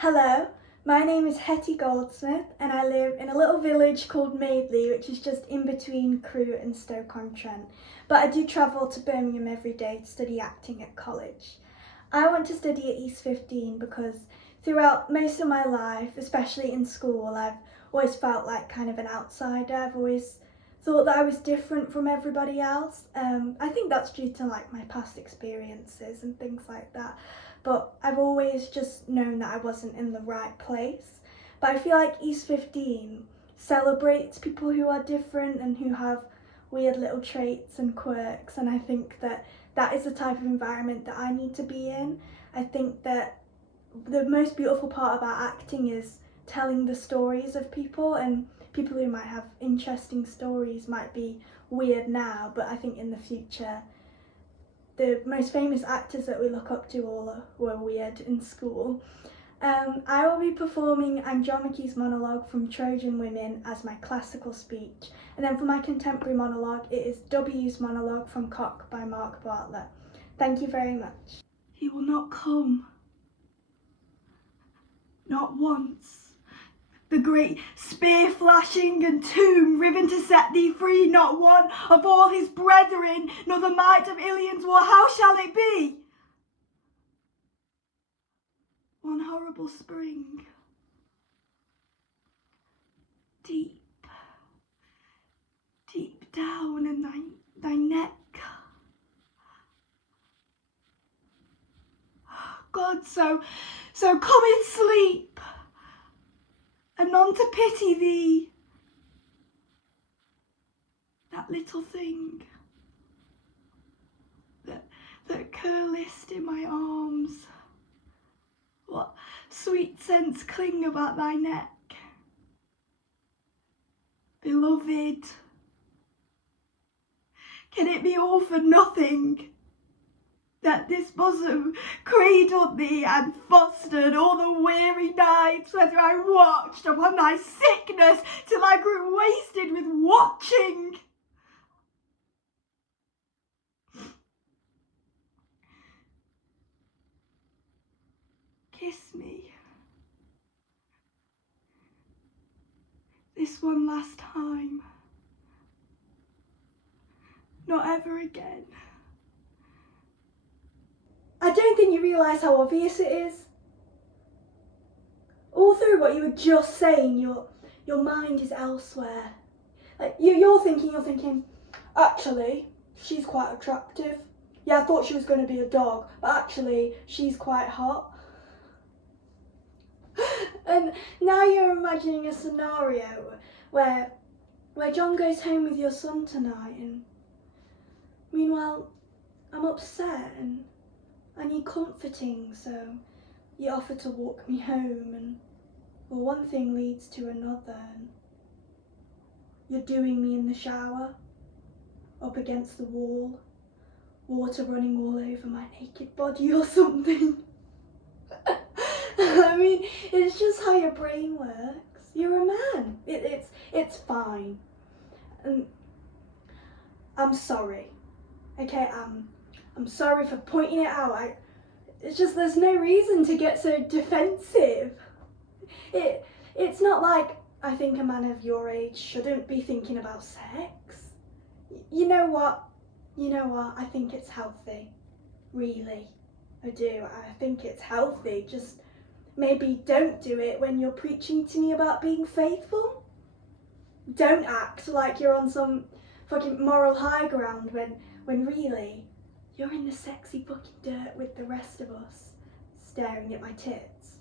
Hello, my name is Hetty Goldsmith and I live in a little village called Madeley, which is just in between Crewe and Stoke-on-Trent. But I do travel to Birmingham every day to study acting at college. I went to study at East 15 because throughout most of my life, especially in school, I've always felt like kind of an outsider. I've always thought that I was different from everybody else. I think that's due to like my past experiences and things like that. But I've always just known that I wasn't in the right place. But I feel like East 15 celebrates people who are different and who have weird little traits and quirks, and I think that that is the type of environment that I need to be in. I think that the most beautiful part about acting is telling the stories of people, and people who might have interesting stories might be weird now, but I think in the future the most famous actors that we look up to all were weird in school. I will be performing Andromache's monologue from Trojan Women as my classical speech, and then for my contemporary monologue it is W's monologue from Cock by Mark Bartlett. Thank you very much. He will not come. Not once. The great spear flashing and tomb riven to set thee free, not one of all his brethren, nor the might of Ilion's war, how shall it be? One horrible spring, deep, deep down in thy neck. God, so come in sleep, and none to pity thee, that little thing that curlest in my arms. What sweet scents cling about thy neck, beloved? Can it be all for nothing that this bosom cradled thee and fostered all the weary nights, whether I watched upon thy sickness till I grew wasted with watching? Kiss me, this one last time, not ever again. I don't think you realise how obvious it is. All through what you were just saying, your mind is elsewhere. Like you're thinking, actually, she's quite attractive. Yeah, I thought she was going to be a dog, but actually, she's quite hot. And now you're imagining a scenario where John goes home with your son tonight, and meanwhile, I'm upset and I need comforting, so you offer to walk me home, and well, one thing leads to another, and you're doing me in the shower, up against the wall, water running all over my naked body or something. I mean, it's just how your brain works. You're a man. It's fine. And I'm sorry. Okay, I'm sorry for pointing it out. It's just there's no reason to get so defensive. It's not like I think a man of your age shouldn't be thinking about sex. You know what? I think it's healthy. Really. I do. I think it's healthy. Just maybe don't do it when you're preaching to me about being faithful. Don't act like you're on some fucking moral high ground when really you're in the sexy fucking dirt with the rest of us, staring at my tits.